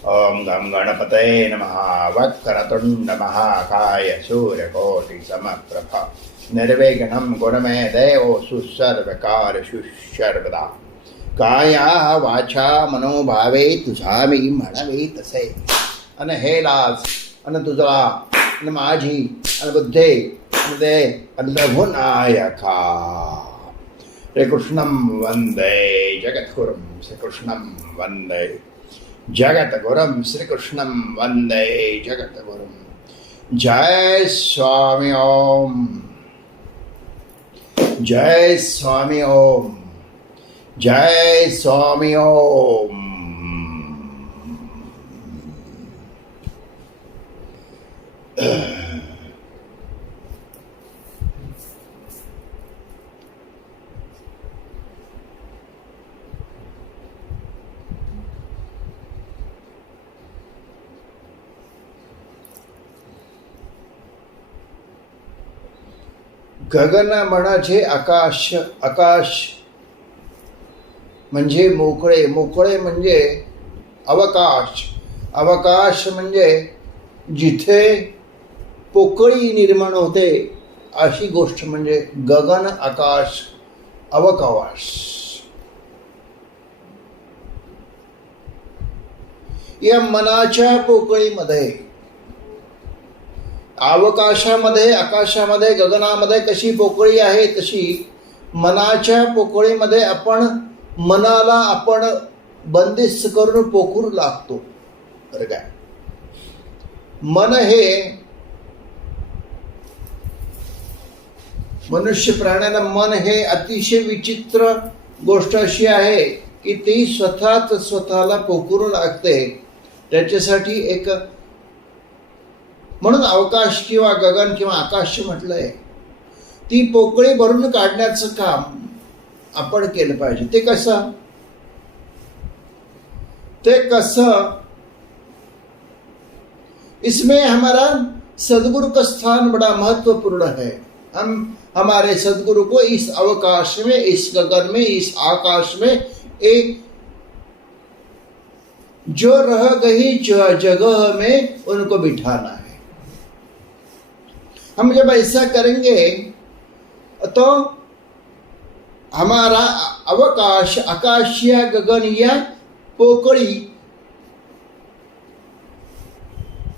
ओम गम गणपतये नमः। वक्रतुंड महाकाय सूर्यकोटि समप्रभ निर्विघ्नं कुरु मे देव सुसर्वकार्येषु सर्वदा। काया वाचा मनोभावे तुझामी म्हणवे तसे अन हे लाज अन तुझा अन माझी अन बुद्धे अन दे अन रघुनायका। श्रीकृष्णं वंदे जगद्गुरुं श्रीकृष्णं वंदे जगद्गुरुं श्रीकृष्णं वंदे जगद्गुरुं। जय स्वामी ओम, जय स्वामी ओम, जय स्वामी ओम। गगन म्हणजे आकाश, आकाश म्हणजे मोकळे, मोकळे म्हणजे अवकाश, अवकाश म्हणजे जिथे पोकळी निर्माण होते अशी गोष्ट म्हणजे गगन, आकाश, अवकाश। या मनाच्या पोकळीमध्ये, अवकाशामध्ये, आकाशामध्ये, गगनामध्ये कशी पोकळी आहे तशी मनाच्या पोकळीमध्ये आपण मनाला आपण बंदिस्त करून पोखरू लागतो। बरं काय, मन हे मनुष्य प्राण्याला मन हे अतिशय विचित्र गोष्ट अशी आहे की ती स्वतःच स्वतःला पोखरू लागते। त्याच्यासाठी एक म्हणून अवकाश किंवा गगन किंवा आकाश म्हटलंय, ती पोकळी भरून काढण्याचं काम आपण केलं पाहिजे। ते कसं, ते कसं, इसमें हमारा सदगुरु का स्थान बड़ा महत्वपूर्ण है। हम हमारे सदगुरु को इस अवकाश में, इस गगन में, इस आकाश में एक जो रह गई जगह में उनको बिठाना है। हम जब ऐसा करेंगे तो हमारा अवकाश, आकाश या गगन या पोकड़ी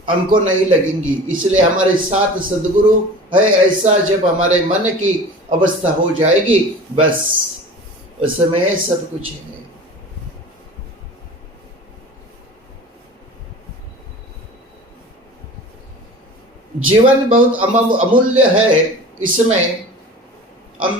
हमको नहीं लगेंगी। इसलिए हमारे साथ सदगुरु है। ऐसा जब हमारे मन की अवस्था हो जाएगी, बस उसमें सब कुछ है। जीवन बहुत अमूल्य है। इसमें हम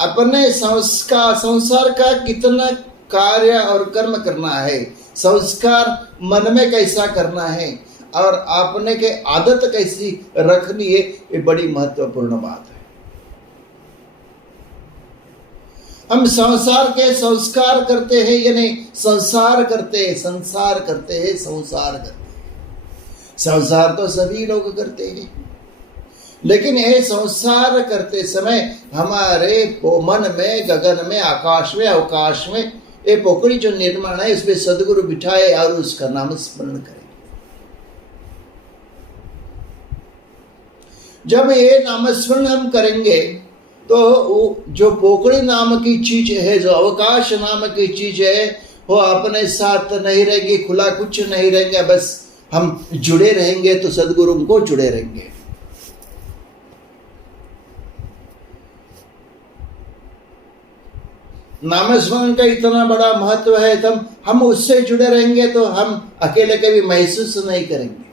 अपने संसार का कितना कार्य और कर्म करना है, संस्कार मन में कैसा करना है और आपने के आदत कैसी रखनी है, ये बड़ी महत्वपूर्ण बात है। हम संसार के संस्कार करते हैं, यानी संसार करते हैं, संसार करते हैं, संसार करते हैं। संसार तो सभी लोग करते हैं, लेकिन ये संसार करते समय हमारे मन में, गगन में, आकाश में, अवकाश में ये पोकड़ी जो निर्माण है, इसमें सदगुरु बिठाए और उसका नाम स्मरण करें। जब ये नामस्मरण हम करेंगे तो जो पोकड़ी नाम की चीज है, जो अवकाश नाम की चीज है, वो अपने साथ नहीं रहेगी, खुला कुछ नहीं रहेंगे। बस हम जुड़े रहेंगे तो सदगुरु को जुड़े रहेंगे। नामस्मरण का इतना बड़ा महत्व है, तब हम उससे जुड़े रहेंगे तो हम अकेले कभी महसूस नहीं करेंगे।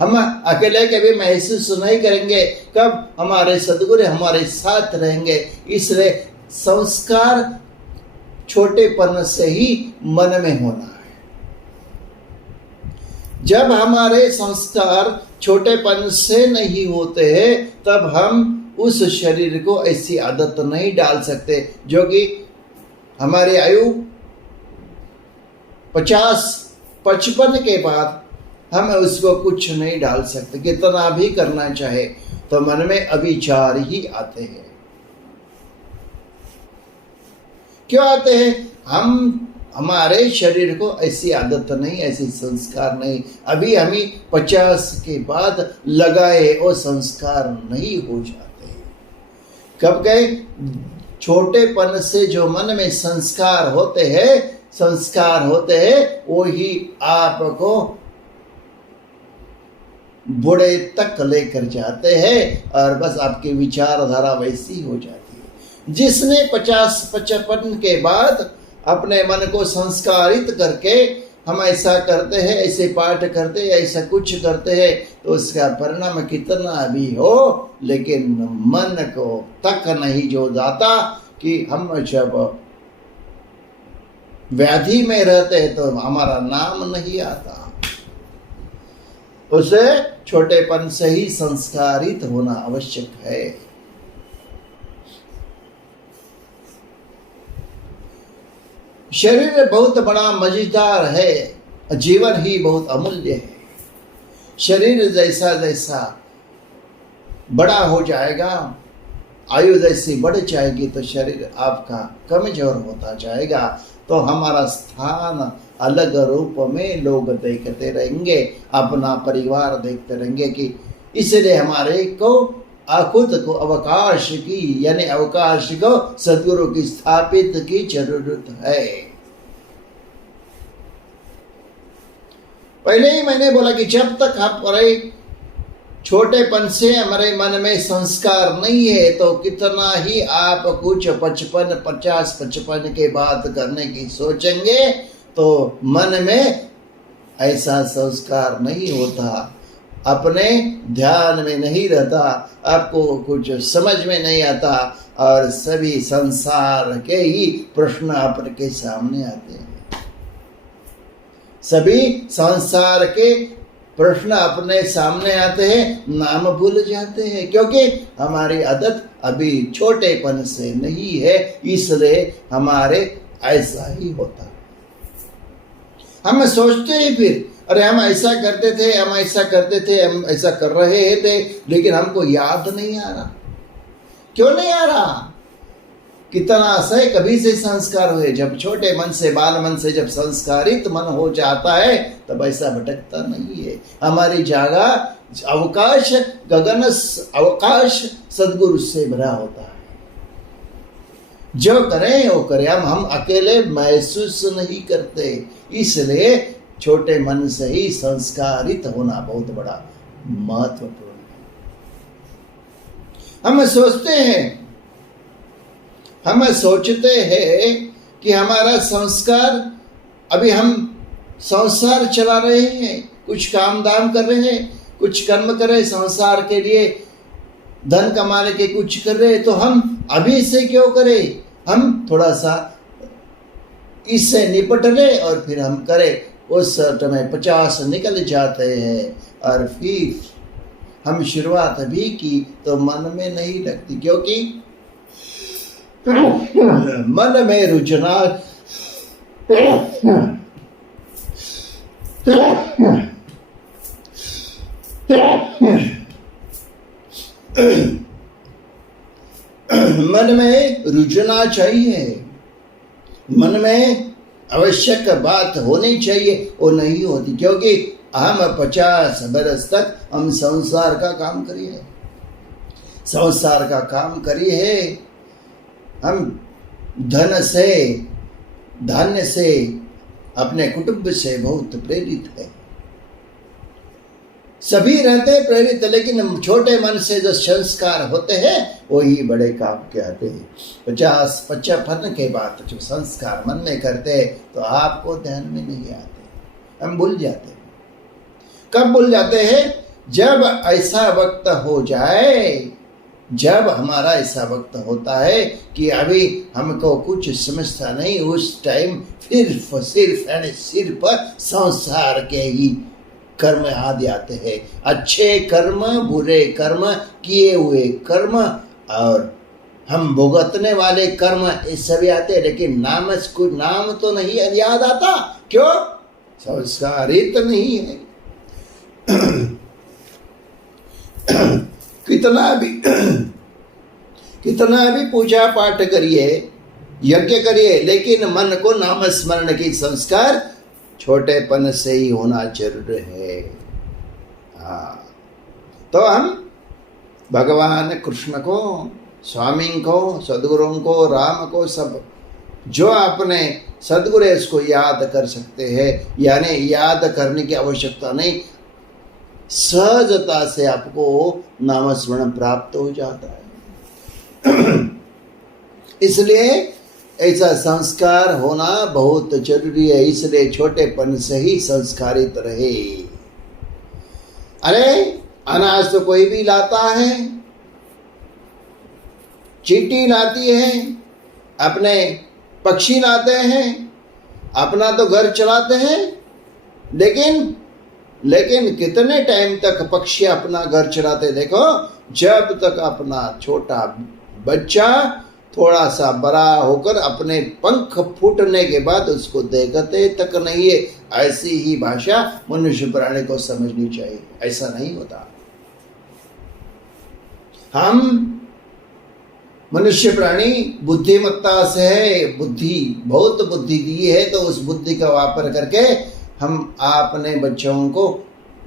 हम अकेले कभी महसूस नहीं करेंगे, कब हमारे सदगुरु हमारे साथ रहेंगे। इसलिए संस्कार छोटेपन से ही मन में होना है। जब हमारे संस्कार छोटेपन से नहीं होते हैं, तब हम उस शरीर को ऐसी आदत नहीं डाल सकते जो कि हमारी आयु 50-55 के बाद हम उसको कुछ नहीं डाल सकते। कितना भी करना चाहे तो मन में अविचार ही आते हैं। क्यों आते हैं? हम हमारे शरीर को ऐसी आदत नहीं, ऐसी संस्कार नहीं। अभी हमें 50 के बाद लगाए वो संस्कार नहीं हो जाते। कब गए? छोटेपन से जो मन में संस्कार होते हैं वही आपको बुढ़े तक लेकर जाते हैं और बस आपकी विचारधारा वैसी हो जाती है। जिसने 50-55 के बाद अपने मन को संस्कारित करके हम ऐसा करते हैं, ऐसे पाठ करते हैं, ऐसा कुछ करते हैं, तो उसका परिणाम कितना भी हो, लेकिन मन को तक नहीं जो जाता कि हम जब व्याधि में रहते हैं तो हमारा नाम नहीं आता। उसे छोटेपन से ही संस्कारित होना आवश्यक है। शरीर बहुत बड़ा मजेदार है, जीवन ही बहुत अमूल्य है। शरीर जैसा जैसा बड़ा हो जाएगा, आयु जैसी बढ़ जाएगी, तो शरीर आपका कमजोर होता जाएगा, तो हमारा स्थान अलग रूप में लोग देखते रहेंगे, अपना परिवार देखते रहेंगे कि इसलिए हमारे को खुद को अवकाश की, यानी अवकाश को सदगुरु की स्थापित की जरूरत है। पहले ही मैंने बोला कि जब तक हमारे छोटेपन से हमारे मन में संस्कार नहीं है, तो कितना ही आप कुछ 50-55 के बाद करने की सोचेंगे, तो मन में ऐसा संस्कार नहीं होता, अपने ध्यान में नहीं रहता, आपको कुछ समझ में नहीं आता, और सभी संसार के ही प्रश्न आपके सामने आते हैं। सभी संसार के प्रश्न अपने सामने आते हैं, नाम भूल जाते हैं, क्योंकि हमारी आदत अभी छोटेपन से नहीं है, इसलिए हमारे ऐसा ही होता। हम सोचते हैं फिर, अरे हम ऐसा करते थे, हम ऐसा करते थे, हम ऐसा कर रहे थे, लेकिन हमको याद नहीं आ रहा। क्यों नहीं आ रहा? कितना से कभी से संस्कार हुए। जब छोटे मन से, बाल मन से जब संस्कारित मन हो जाता है, तब ऐसा भटकता नहीं है। हमारी जगह अवकाश, गगन अवकाश सदगुरु से भरा होता है। जो करें वो करें, हम अकेले महसूस नहीं करते, इसलिए छोटे मन से ही संस्कारित होना बहुत बड़ा महत्वपूर्ण है। हम सोचते हैं कि हमारा संस्कार, अभी हम संसार चला रहे हैं, कुछ काम दाम कर रहे हैं, कुछ कर्म कर रहे हैं, संसार के लिए धन कमाने के कुछ कर रहे हैं, तो हम अभी से क्यों करें? हम थोड़ा सा इससे निपट ले और फिर हम करें। उस समय 50 निकल जाते हैं और फिर हम शुरुआत भी की तो मन में नहीं लगती, क्योंकि मन में रुझान मन में रुझना चाहिए, मन में आवश्यक बात होनी चाहिए, वो नहीं होती, क्योंकि हम 50 बरस तक हम संसार का काम करिए, संसार का काम करिए। हम धन से, धन्य से, अपने कुटुंब से बहुत प्रेरित है। सभी रहते हैं प्रेरित, लेकिन छोटे मन से जो संस्कार होते हैं वही बड़े काम के आते हैं। 50-55 के बाद जो संस्कार मन में करते हैं तो आपको ध्यान में नहीं आते, हम भूल जाते हैं। कब भूल जाते हैं? जब ऐसा वक्त हो जाए, जब हमारा ऐसा वक्त होता है कि अभी हमको कुछ समझता नहीं, उस टाइम सिर्फ संसार के ही कर्म याद आते हैं। अच्छे कर्म, बुरे कर्म, किए हुए कर्म और हम भुगतने वाले कर्म, ये सभी आते हैं, लेकिन नाम तो नहीं याद आता। क्यों? संस्कारित नहीं है। कितना भी पूजा पाठ करिए, यज्ञ करिए, लेकिन मन को नाम स्मरण की संस्कार छोटेपन से ही होना जरूर है। हाँ, तो हम भगवान कृष्ण को, स्वामी को, सदगुरुओं को, राम को, सब जो आपने सदगुरु इसको याद कर सकते हैं, यानी याद करने की आवश्यकता नहीं, सहजता से आपको नाम स्मरण प्राप्त हो जाता है। इसलिए ऐसा संस्कार होना बहुत जरूरी है, इसलिए छोटेपन से ही संस्कारित रहे। अरे अनाज तो कोई भी लाता है, चींटी लाती है, अपने पक्षी लाते हैं, अपना तो घर चलाते हैं, लेकिन कितने टाइम तक पक्षी अपना घर चलाते? देखो, जब तक अपना छोटा बच्चा थोड़ा सा बड़ा होकर अपने पंख फूटने के बाद उसको देखते तक नहीं है। ऐसी ही भाषा मनुष्य प्राणी को समझनी चाहिए, ऐसा नहीं होता। हम मनुष्य प्राणी बुद्धिमत्ता से है, बहुत बुद्धि दी है, तो उस बुद्धि का वापर करके हम अपने बच्चों को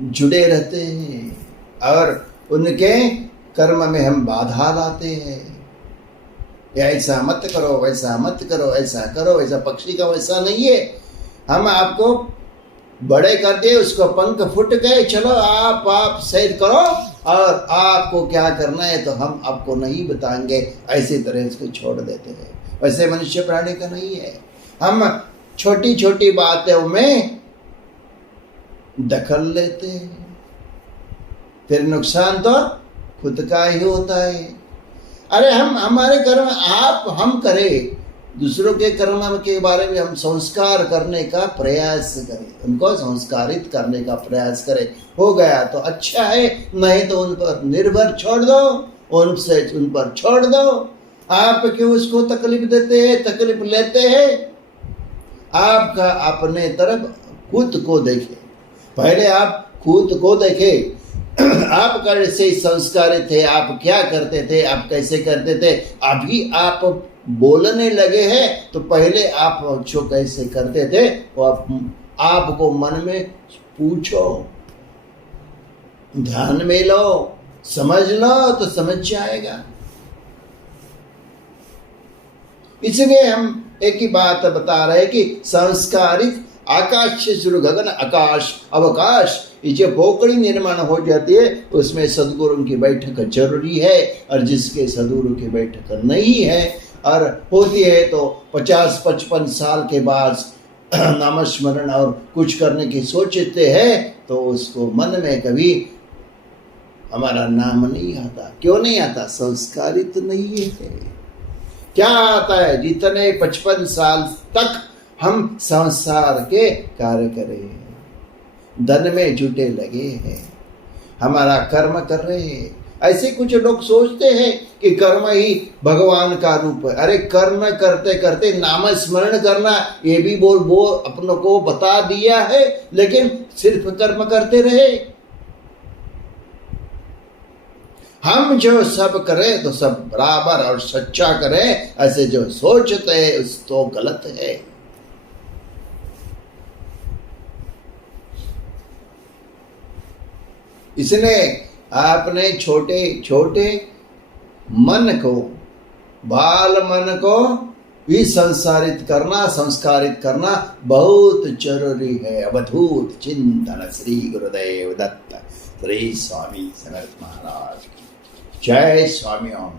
जुड़े रहते हैं और उनके कर्म में हम बाधा लाते हैं। ऐसा मत करो, वैसा मत करो, ऐसा करो, ऐसा पक्षी का वैसा नहीं है। हम आपको बड़े कर दिए, उसको पंख फूट गए, चलो आप सैर करो और आपको क्या करना है तो हम आपको नहीं बताएंगे, ऐसी तरह इसको छोड़ देते हैं। वैसे मनुष्य प्राणी का नहीं है। हम छोटी छोटी बातों में दखल लेते हैं, फिर नुकसान तो खुद का ही होता है। अरे हमारे कर्म हम करें, दूसरों के कर्म के बारे में हम संस्कार करने का प्रयास करें, उनको संस्कारित करने का प्रयास करें। हो गया तो अच्छा है, नहीं तो उन पर निर्भर छोड़ दो, उन पर छोड़ दो। आप क्यों उसको तकलीफ देते हैं, तकलीफ लेते हैं? आपका अपने तरफ खुद को देखें, पहले आप खुद को देखें। आप कैसे संस्कारित थे, आप क्या करते थे, आप कैसे करते थे? अभी आप बोलने लगे हैं तो पहले आप जो कैसे करते थे वो आपको मन में पूछो, ध्यान में लो, समझ लो तो समझ जाएगा। इसलिए हम एक ही बात बता रहे कि संस्कारित आकाश से शुरू, गगन आकाश अवकाश, ये जो पोकड़ी निर्माण हो जाती है उसमें सदगुरु की बैठक जरूरी है। और जिसके सदगुरु की बैठक नहीं है और होती है तो 50-55 साल के बाद नामस्मरण और कुछ करने की सोचते हैं तो उसको मन में कभी हमारा नाम नहीं आता। क्यों नहीं आता? संस्कारित नहीं है। क्या आता है? जितने 55 साल तक हम संसार के कार्य करें, धन में जुटे लगे हैं, हमारा कर्म कर रहे हैं। ऐसे कुछ लोग सोचते हैं कि कर्म ही भगवान का रूप है। अरे कर्म करते करते नाम स्मरण करना ये भी बोल अपनों को बता दिया है, लेकिन सिर्फ कर्म करते रहे। हम जो सब करें तो सब बराबर और सच्चा करें, ऐसे जो सोचते हैं उस तो गलत है। इसलिए आपने छोटे छोटे मन को, बाल मन को भी संस्कारित करना बहुत जरूरी है। अवधूत चिंतन श्री गुरुदेव दत्त श्री स्वामी समर्थ महाराज। जय स्वामी ओम।